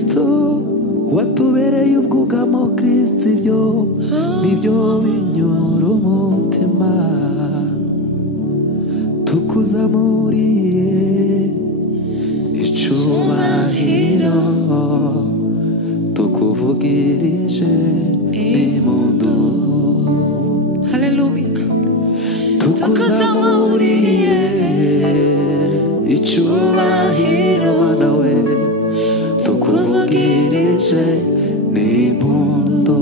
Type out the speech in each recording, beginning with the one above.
Kristo watubereye ubwugamo Kristo ibyo nibyo binyura umutima tukuzamuriye icyubahiro tukuvugirije impundu Haleluya tukuzamuriye icyubahiro nawe tukuvugirije n'impundu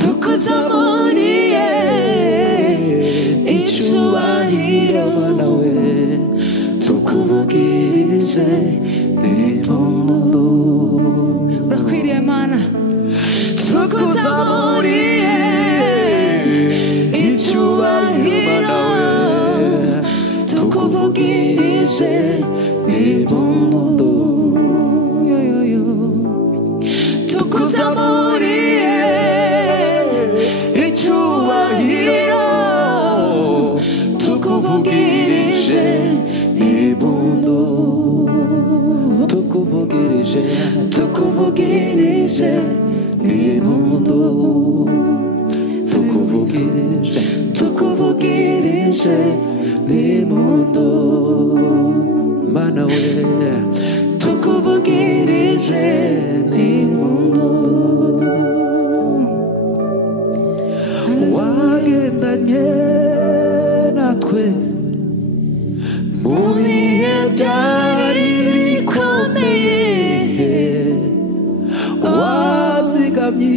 tukuzamuriye icyubahiro nawe tukuvugirije n'impundu urakwiriye Mana tukuzamuriye icyubahiro nawe tukuvugirije n'impundu tukuzamuriye icyubahiro tukuvugirije n'impundu tukuvugirije n'impundu tukuvugirije n'impundu Mana we tukuvugirije n'impundu wagendanye natwe mu bihe byari bikomeye wazigamye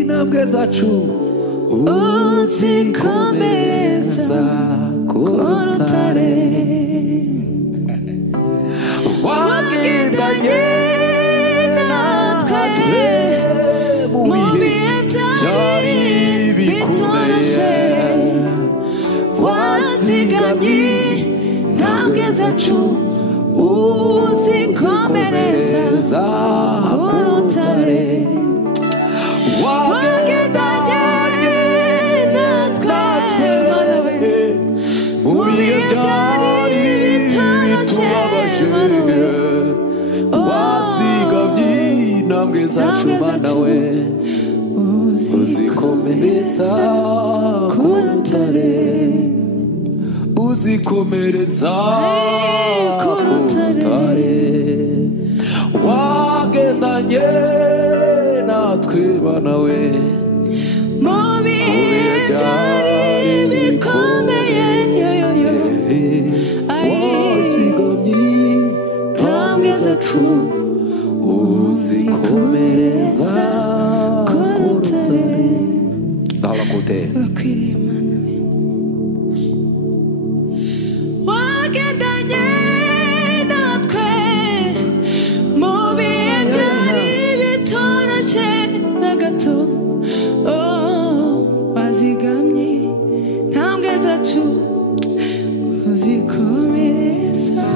intambwe zacu uzikomereza ku rutare wagendanye natwe mu bihe byari bikomeye wazigamye intambwe zacu uzikomereza ku rutare wagendanye natwe mu bihe byari bitubabaje wazigamye intambwe zacu Mana we uzikomereza ku rutare uzikomereza ku rutare wagendanye natwe Mana we mu bihe byari bikomeye wazigamye intambwe zacu uzikomereza ku rutare urakwiriye Mana we wagendanye natwe mu bihe byari bitoroshye na gato wazigamye intambwe zacu uzikomereza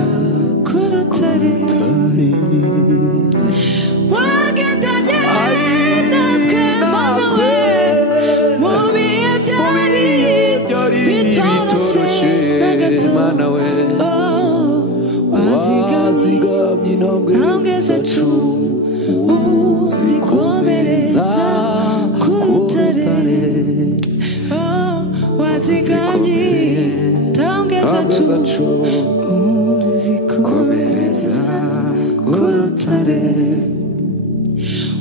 ku rutare wagendanye natwe Mana we mu bihe byari bitoroshye na gato wazigamye intambwe zacu uzikomereza ku rutare wazigamye intambwe zacu uzikomereza ku rutare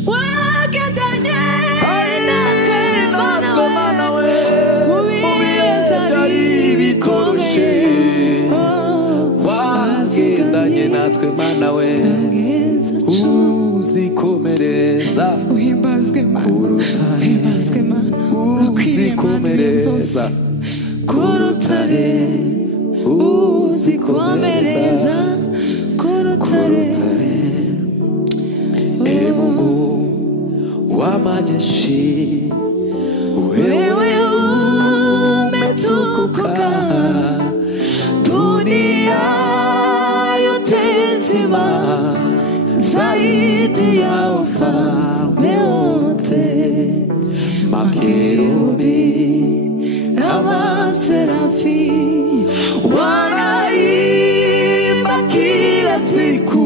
wagendanye natwe Mana we mu bihe byari bitoroshye wagendanye natwe Mana we uzikomereza uhimbazwe Mana uzikomereza ku rutare uzikomereza ku rutare Mungu wa majeshi wewe umetukuka dunia yote nzima zaidi ya ufalme wote makerubi na maserafi wanaimba kila siku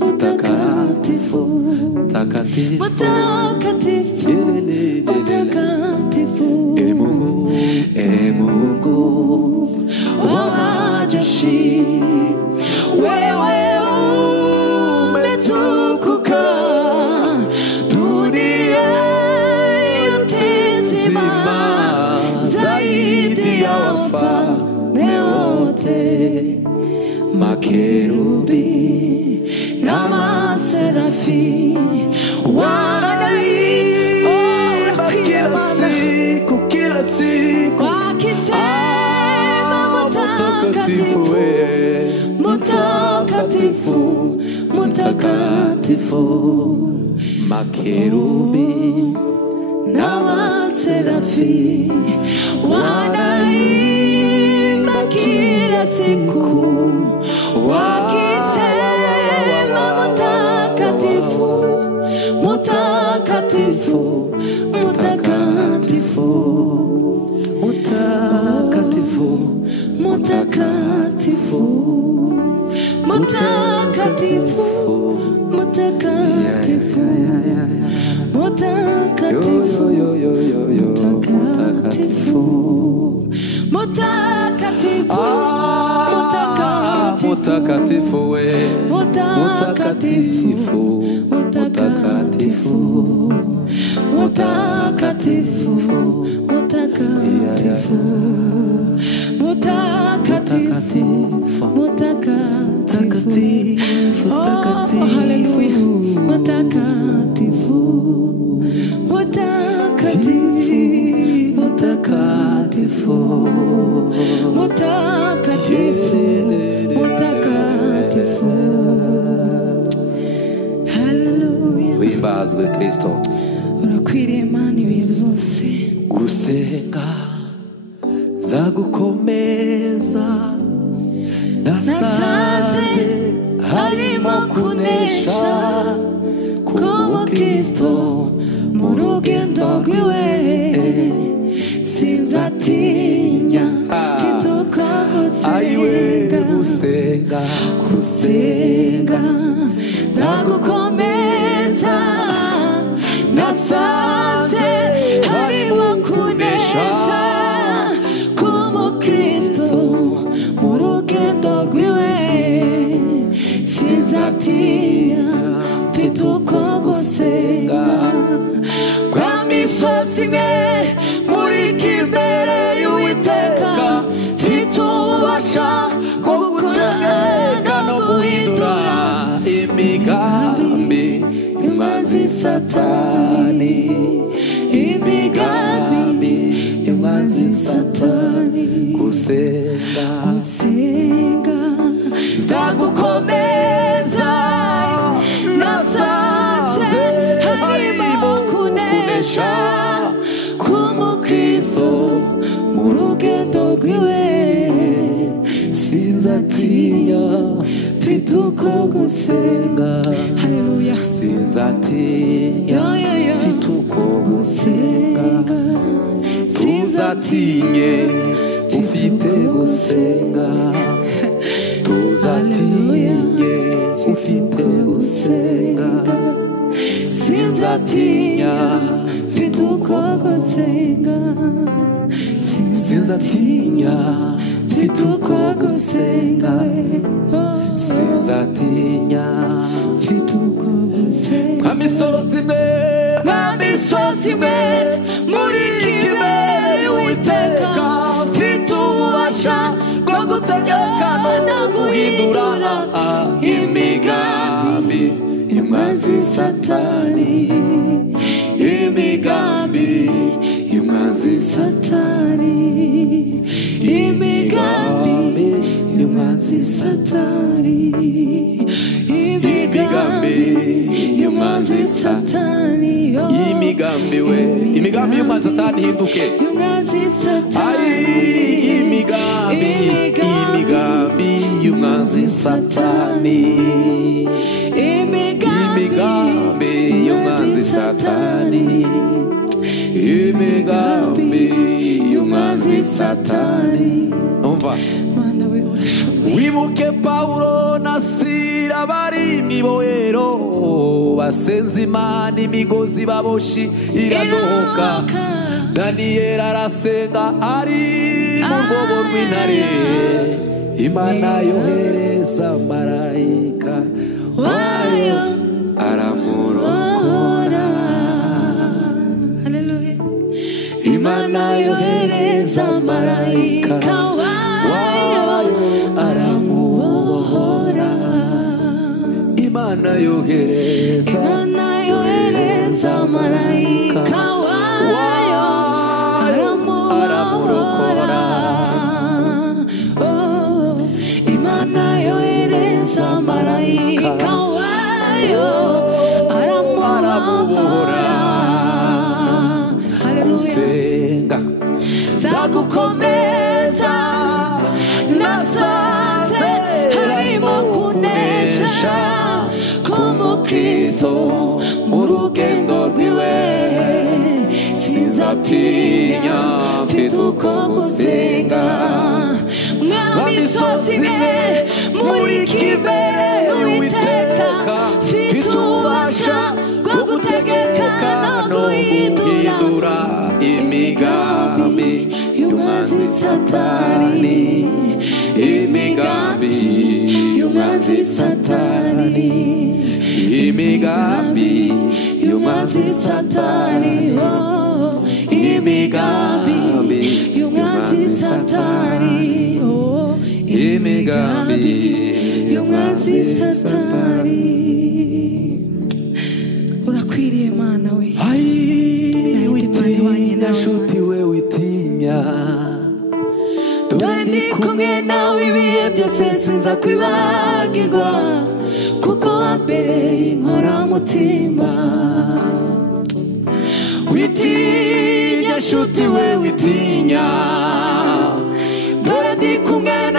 Mutakatifu, mutakatifu, Mtakatifu, mutakatifu, mutakatifu. Mungu wa majeshi, wewe umetukuka, dunia yote nzima, zaidi ya wafalme wote. Makerubi na maserafi wanaimba kila siku wakisema mutakatifu, mutakatifu, mutakatifu. Makerubi na maserafi wanaimba kila siku wakisema mutakatifu, mutakatifu, mutakatifu, mutakatifu, mutakatifu, mutakatifu, mutakatifu, mutakatifu, mutakatifu, mutakatifu. Mutakatifu we, mutakatifu, mutakatifu, mutakatifu, mutakatifu, mutakatifu, mutakatifu. Oh, hallelujah. Mutakatifu, mutakatifu, mutakatifu, mutakatifu, mutakatifu. Hallelujah. Wimbazwe Kristo. Urakwiriye Mana ibihe byose. Gusenga zagukomeza, nasanze harimo kunesha k'Umukristo mu rugendo rwiwe. Sinzatinya mfite uko gusenga, gusenga zagukomeza, nasanze harimo kunesha k'Umukristo mu rugendo rwiwe. Sinzatinya mfite uko gusenga, bwa misozi imwe murika imbere y'Uwiteka, mfite ububasha bwo gutegeka no guhindura imigambi y'umwanzi Satani, imigambi y'umwanzi Satani. gusenga zagukomeza, nasanze harimo kunesha k'Umukristo mu rugendo rwiwe. sinzatinya mfite uko gusenga. Hallelujah. Sinzatinya mfite uko gusenga. Tuzatinye ufite gusenga, tuzatinye ufite gusenga. Sinzatinya mfite uko gusenga, sinzatinya mfite uko gusenga. Sinzatinya mfite uko gusenga. Kamisozi imwe murika imbere y'Uwiteka, mfite ububasha bwo gutegeka no guhindura imigambi y'umwanzi Satani, imigambi y'umwanzi Satani, imigambi y'umwanzi Satani, imigambi y'umwanzi Satani. Imigambi we, imigambi y'umwanzi Satani hinduke. Imigambi y'umwanzi Satani, imigambi y'umwanzi Satani, imigambi y'umwanzi Satani. Umva, wibuke Paulo na Sila abwira bari mwibohero basenze Imana imigozi baboshi iradohoka Daniyeli arasenga ari mu rwobo rw'intare Imana yohereza marayika wayo aramurokora Haleluya Imana yohereza marayika wayo aramubohora Imana yohereza marayika wayo aramurokora Imana yohereza marayika wayo aramubohora gusenga nzagukomeza nasanze harimo kunesha k'umukristo mu rugendo rwiwe sinzatinya mfite uko gusenga mwamisozi imwe muri kimbere Uwiteka mfite ububasha bwo gutegeka no guhindura imigambi y'umwanzi Satani imigambi y'umwanzi Satani imigambi y'umwanzi Satani imigambi y'umwanzi Satani imigambi y'umwanzi Satani urakwiriye Mana we witinya nshuti we witinya dore ndi kumwe nawe ibihe byose sinza kwibagirwa kuko wambereye inkoramutima witinya nshuti we witinya dore ndi kumwe